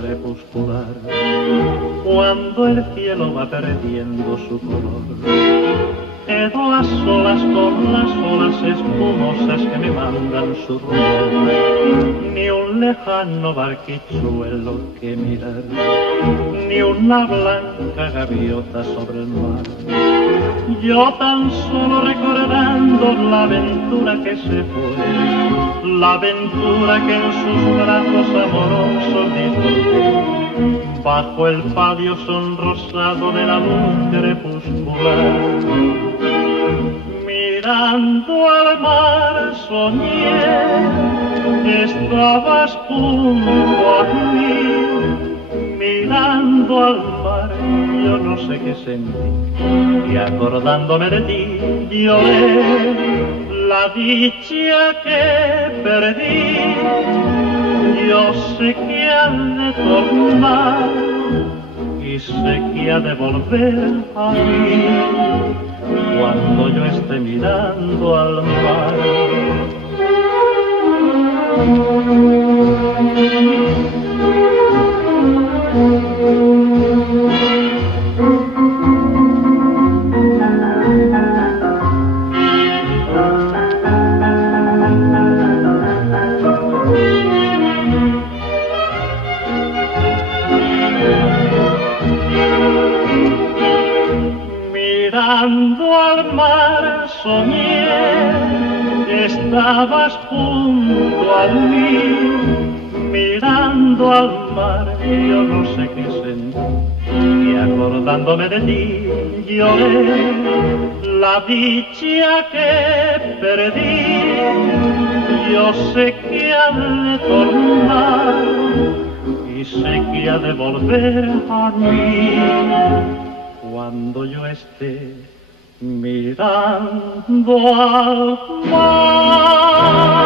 crepuscular, cuando el cielo va perdiendo su color, quedo a solas con las olas espumosas que me mandan su rumor. Ni un lejano barquichuelo que mirar, ni una blanca gaviota sobre el mar. Yo tan solo recordando la aventura que se fue, la aventura que en sus brazos amorosos disfruté, bajo el palio sonrosado de la luz crepuscular. Mirando al mar soñé que estabas junto a mí. Mirando al mar yo no sé qué sentí, y acordándome de ti lloré la dicha que perdí. Yo sé que ha de tornar y sé que ha de volver a mí cuando yo esté mirando al mar. Mirando al mar soñé que estabas junto a mí. Mirando al mar yo no sé qué sentí, y acordándome de ti lloré la dicha que perdí. Yo sé que ha de tornar y sé que ha de volver a mí cuando yo esté mirando al mar.